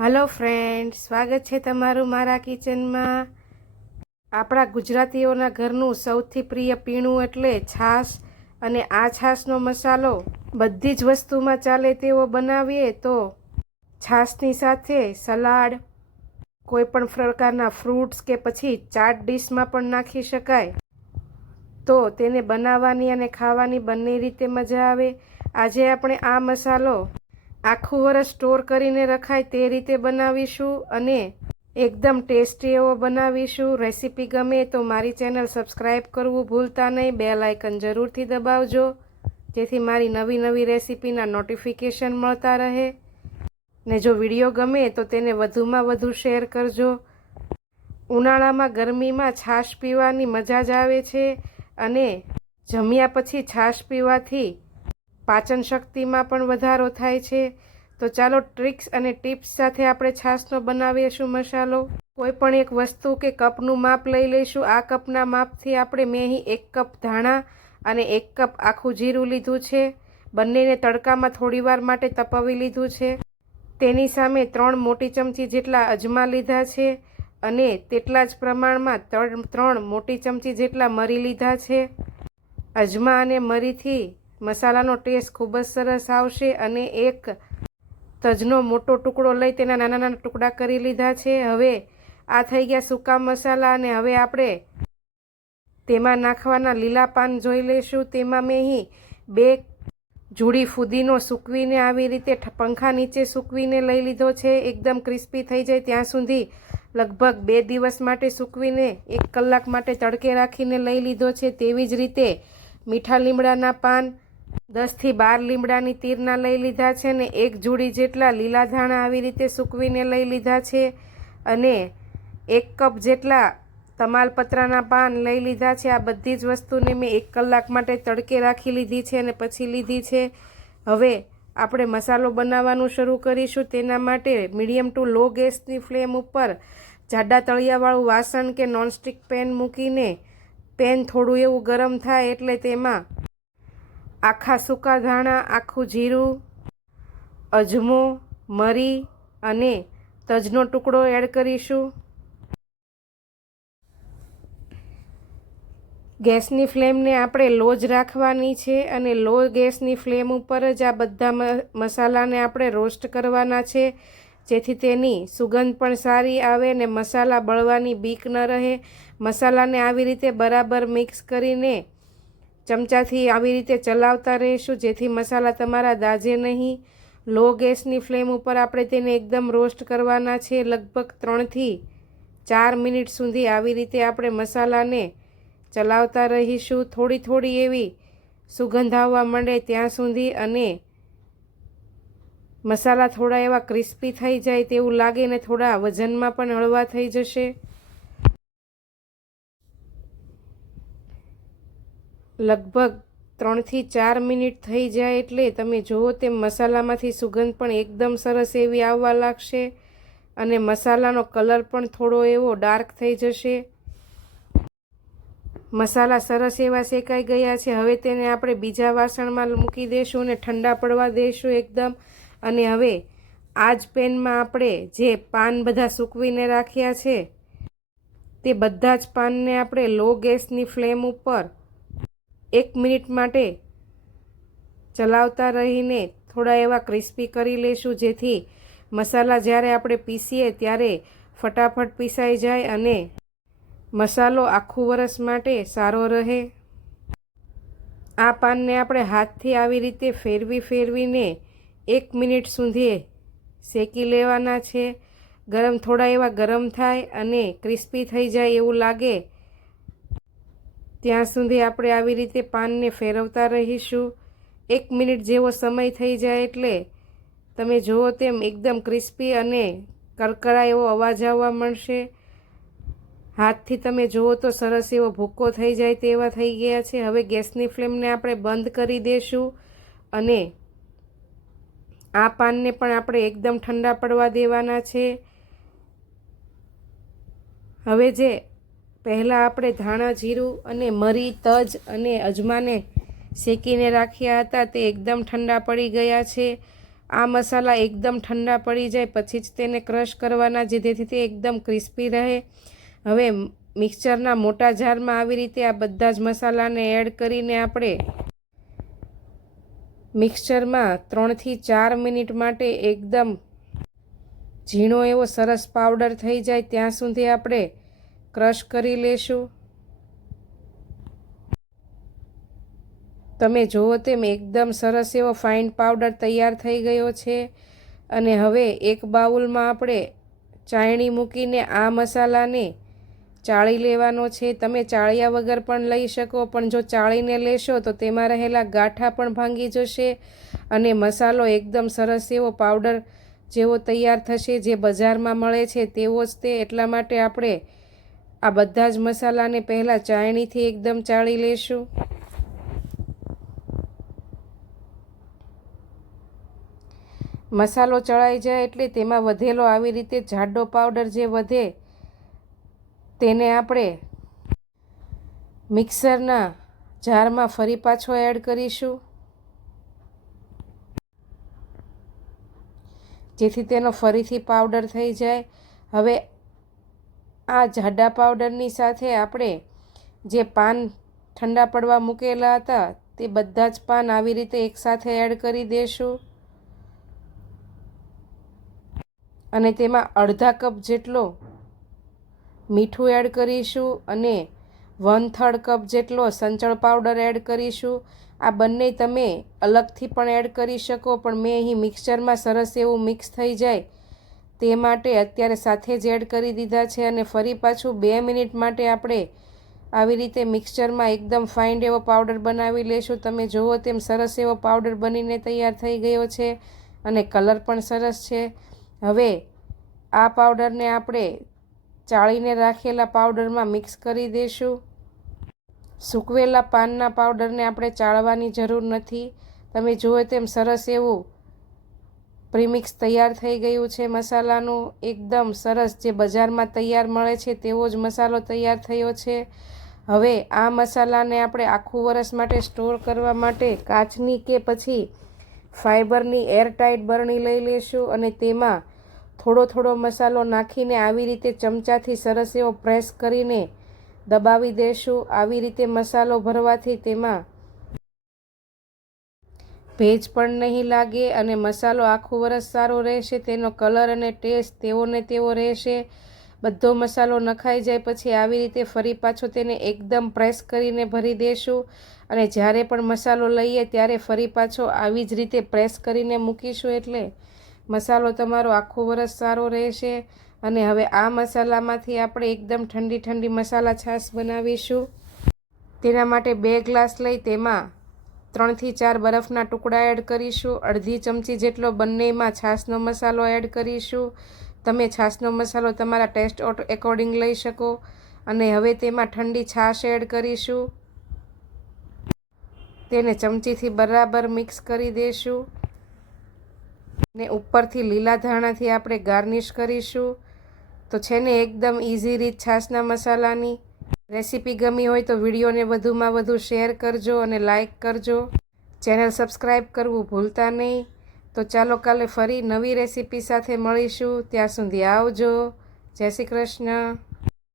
Hello friend સ્વાગત છે તમારું મારા કિચનમાં આપણા ગુજરાતીઓના ઘરનું સૌથી પ્રિય પીણું એટલે છાશ અને આ છાશનો મસાલો બધી જ વસ્તુમાં ચાલે તેવો બનાવીએ તો છાશની સાથે સલાડ કોઈપણ પ્રકારના ફ્રૂટ્સ કે પછી ચાટ ડીશમાં પણ નાખી શકાય. તો તેને બનાવવાની અને ખાવાની બંને રીતે મજા આવે. આજે આપણે આ મસાલો આખું વરસ સ્ટોર કરીને રખાય તે રીતે બનાવીશું અને એકદમ ટેસ્ટી એવો બનાવીશું. રેસીપી ગમે તો મારી ચેનલ સબસ્ક્રાઈબ કરવું ભૂલતા નહીં. બે લાઇકન જરૂરથી દબાવજો, જેથી મારી નવી નવી રેસીપીના નોટિફિકેશન મળતા રહે. ને જો વીડિયો ગમે તો તેને વધુમાં વધુ શેર કરજો. ઉનાળામાં ગરમીમાં છાશ પીવાની મજા જ આવે છે અને જમ્યા પછી છાશ પીવાથી પાચન શક્તિમાં પણ વધારો થાય છે. તો ચાલો ટ્રિક્સ અને ટિપ્સ સાથે આપણે છાશનો બનાવીશું મસાલો. કોઈ પણ એક વસ્તુ કે કપનું માપ લઈ લઈશું. આ કપના માપથી આપણે મેં એક કપ ધાણા અને એક કપ આખું જીરું લીધું છે. બંનેને તડકામાં થોડીવાર માટે તપાવી લીધું છે. તેની સામે ત્રણ મોટી ચમચી જેટલા અજમા લીધા છે અને તેટલા જ પ્રમાણમાં ત્રણ ત્રણ મોટી ચમચી જેટલા મરી લીધા છે. અજમા અને મરીથી મસાલાનો ટેસ્ટ ખૂબ જ સરસ આવશે અને એક તજનો મોટો ટુકડો લઈ તેના નાના નાના ટુકડા કરી લીધા છે. હવે આ થઈ ગયા સૂકા મસાલા અને હવે આપણે તેમાં નાખવાના લીલા પાન જોઈ લઈશું. તેમાં મેં અહીં બે જુડી ફુદીનો સૂકવીને આવી રીતે પંખા નીચે સૂકવીને લઈ લીધો છે. એકદમ ક્રિસ્પી થઈ જાય ત્યાં સુધી લગભગ બે દિવસ માટે સૂકવીને એક કલાક માટે તડકે રાખીને લઈ લીધો છે. તેવી જ રીતે મીઠા લીમડાના પાન દસથી બાર લીમડાની તીરના લઈ લીધા છે ને એક જોડી જેટલા લીલા ધાણા આવી રીતે સૂકવીને લઈ લીધા છે અને એક કપ જેટલા તમાલપત્રાના પાન લઈ લીધા છે. આ બધી જ વસ્તુને મેં એક કલાક માટે તડકે રાખી લીધી છે અને પછી લીધી છે. હવે આપણે મસાલો બનાવવાનું શરૂ કરીશું. તેના માટે મીડિયમ ટુ લો ગેસની ફ્લેમ ઉપર જાડા તળિયાવાળું વાસણ કે નોનસ્ટિક પેન મૂકીને પેન થોડું એવું ગરમ થાય એટલે તેમાં આખા સૂકા ધાણા, આખું જીરું, અજમો, મરી અને તજનો ટુકડો એડ કરીશું. ગેસની ફ્લેમને આપણે લો જ રાખવાની છે અને લો ગેસની ફ્લેમ ઉપર જ આ બધા મસાલાને આપણે રોસ્ટ કરવાના છે. જેથી તેની સુગંધ પણ સારી આવે ને મસાલા બળવાની બીક ન રહે. મસાલાને આવી રીતે બરાબર મિક્સ કરીને ચમચાથી આવી રીતે ચલાવતા રહીશું, જેથી મસાલા તમારા દાજે નહીં. લો ગેસની ફ્લેમ ઉપર આપણે તેને એકદમ રોસ્ટ કરવાના છે. લગભગ ત્રણથી ચાર મિનિટ સુધી આવી રીતે આપણે મસાલાને ચલાવતા રહીશું. થોડી થોડી એવી સુગંધ આવવા માંડે ત્યાં સુધી અને મસાલા થોડા એવા ક્રિસ્પી થઈ જાય તેવું લાગે ને થોડા વજનમાં પણ હળવા થઈ જશે. લગભગ ત્રણથી ચાર મિનિટ થઈ જાય એટલે તમે જુઓ તેમ મસાલામાંથી સુગંધ પણ એકદમ સરસ એવી આવવા લાગશે અને મસાલાનો કલર પણ થોડો એવો ડાર્ક થઈ જશે. મસાલા સરસ એવા શેકાઈ ગયા છે. હવે તેને આપણે બીજા વાસણમાં મૂકી દઈશું અને ઠંડા પડવા દઈશું એકદમ. અને હવે આ જ પેનમાં આપણે જે પાન બધા સૂકવીને રાખ્યા છે, તે બધા જ પાનને આપણે લો ગેસની ફ્લેમ ઉપર એક મિનિટ માટે ચલાવતા રહીને થોડા એવા ક્રિસ્પી કરી લઈશું જેથી મસાલા જ્યારે આપણે પીસીએ ત્યારે ફટાફટ પીસાઈ જાય અને મસાલો આખું વરસ માટે સારો રહે. આ પાનને આપણે હાથથી આવી રીતે ફેરવી ફેરવીને એક મિનિટ સુધી શેકી લેવાના છે. ગરમ, થોડા એવા ગરમ થાય અને ક્રિસ્પી થઈ જાય એવું લાગે ત્યાં સુધી આપણે આવી રીતે પાનને ફેરવતા રહીશું. એક મિનિટ જેવો સમય થઈ જાય એટલે તમે જુઓ તેમ એકદમ ક્રિસ્પી અને કરકરા એવો અવાજ આવવા મળશે હાથથી તમે જુઓ તો સરસ એવો ભૂક્કો થઈ જાય તેવા થઈ ગયા છે. હવે ગેસની ફ્લેમને આપણે બંધ કરી દઈશું અને આ પાનને પણ આપણે એકદમ ઠંડા પડવા દેવાના છે. હવે જે પહેલાં આપણે ધાણા, જીરું અને મરી, તજ અને અજમાને શેકીને રાખ્યા હતા. તે એકદમ ઠંડા પડી ગયા છે. આ મસાલા એકદમ ઠંડા પડી જાય, પછી જ તેને ક્રશ કરવાના, જેથી તે એકદમ ક્રિસ્પી રહે. હવે મિક્સરના મોટા જારમાં આવી રીતે આ બધા જ મસાલાને એડ કરીને આપણે મિક્સરમાં ત્રણથી ચાર મિનિટ માટે એકદમ ઝીણો એવો સરસ પાવડર થઈ જાય. ત્યાં સુધી આપણે ક્રશ કરી લેશું. તમે જુઓ તેમ એકદમ સરસ એવો ફાઇન પાવડર તૈયાર થઈ ગયો છે. અને હવે એક બાઉલમાં આપણે ચાયણી મૂકીને આ મસાલાને ચાળી લેવાનો છે. તમે ચાળ્યા વગર પણ લઈ શકો, પણ જો ચાળીને લેશો તો તેમાં રહેલા ગાંઠા પણ ભાંગી જશે. અને મસાલો એકદમ સરસ એવો પાવડર જેવો તૈયાર થશે, જે બજારમાં મળે છે. તેવો જ તે. એટલા માટે આપણે આ બધા જ મસાલાને પહેલાં ચાયણીથી એકદમ ચાળી લેશું. મસાલો ચડાઈ જાય એટલે તેમાં વધેલો આવી રીતે જાડો પાવડર જે વધે તેને આપણે મિક્સરના જારમાં ફરી પાછો એડ કરીશું. જેથી તેનો ફરીથી પાવડર થઈ જાય. હવે આ જાડા પાવડરની સાથે આપણે જે પાન ઠંડા પડવા મૂકેલા હતા, તે બધા જ પાન આવી રીતે એકસાથે એડ કરી દઈશું અને તેમાં અડધા કપ જેટલો મીઠું એડ કરીશું અને વન થર્ડ કપ જેટલો સંચળ પાવડર એડ કરીશું. આ બંને તમે અલગથી પણ એડ કરી શકો, પણ મેં અહીં મિક્સચરમાં સરસ એવું મિક્સ થઈ જાય. તે માટે અત્યારે સાથે જ એડ કરી દીધા છે અને ફરી પાછું બે મિનિટ માટે આપણે આવી રીતે મિક્સચરમાં એકદમ ફાઇન એવો પાવડર બનાવી લેશું. તમે જુઓ તેમ સરસ એવો પાવડર બનીને તૈયાર થઈ ગયો છે અને કલર પણ સરસ છે. હવે આ પાવડરને આપણે ચાળીને રાખેલા પાવડરમાં મિક્સ કરી દઈશું સૂકવેલા પાનના પાવડરને આપણે ચાળવાની જરૂર નથી. તમે જુઓ તેમ સરસ એવું પ્રીમિક્સ તૈયાર થઈ ગયું છે. મસાલાનું એકદમ સરસ જે બજારમાં તૈયાર મળે છે તેવો જ મસાલો તૈયાર થયો છે. હવે આ મસાલાને આપણે આખું વરસ માટે સ્ટોર કરવા માટે કાચની કે પછી ફાઇબરની એરટાઇટ બરણી લઈ લેશું અને તેમાં થોડો થોડો મસાલો નાખીને આવી રીતે ચમચાથી સરસ એવો પ્રેસ કરીને દબાવી દેશું. આવી રીતે મસાલો ભરવાથી તેમાં ભેજ પણ નહીં લાગે અને મસાલો આખું વરસ સારો રહેશે, તેનો કલર અને ટેસ્ટ તેવો ને તેવો રહેશે. બધો મસાલો નખાઈ જાય પછી આવી રીતે ફરી પાછો તેને એકદમ પ્રેસ કરીને ભરી દેશું અને જ્યારે પણ મસાલો લઈએ ત્યારે ફરી પાછો આવી જ રીતે પ્રેસ કરીને મૂકીશું એટલે મસાલો તમારો આખું વરસ સારો રહેશે. અને હવે આ મસાલામાંથી આપણે એકદમ ઠંડી ઠંડી મસાલા છાશ બનાવીશું. તેના માટે બે ગ્લાસ લઈ તેમાં ત્રણથી ચાર બરફના ટુકડા એડ કરીશું. અડધી ચમચી જેટલો બંનેમાં છાશનો મસાલો એડ કરીશું. તમે છાશનો મસાલો તમારા ટેસ્ટ એકોર્ડિંગ લઈ શકો અને હવે તેમાં ઠંડી છાશ એડ કરીશું. તેને ચમચીથી બરાબર મિક્સ કરી દઈશું ને ઉપરથી લીલા ધાણાથી આપણે ગાર્નિશ કરીશું. તો છે ને એકદમ ઇઝી રીત છાશના મસાલાની. રેસીપી ગમી હોય તો વિડીયોને વધુમાં વધુ શેર કરજો અને લાઇક કરજો. ચેનલ સબસ્ક્રાઈબ કરવું ભૂલતા નહીં. તો ચાલો કાલે ફરી નવી રેસીપી સાથે મળીશું. ત્યાં સુધી આવજો. જય શ્રી કૃષ્ણ.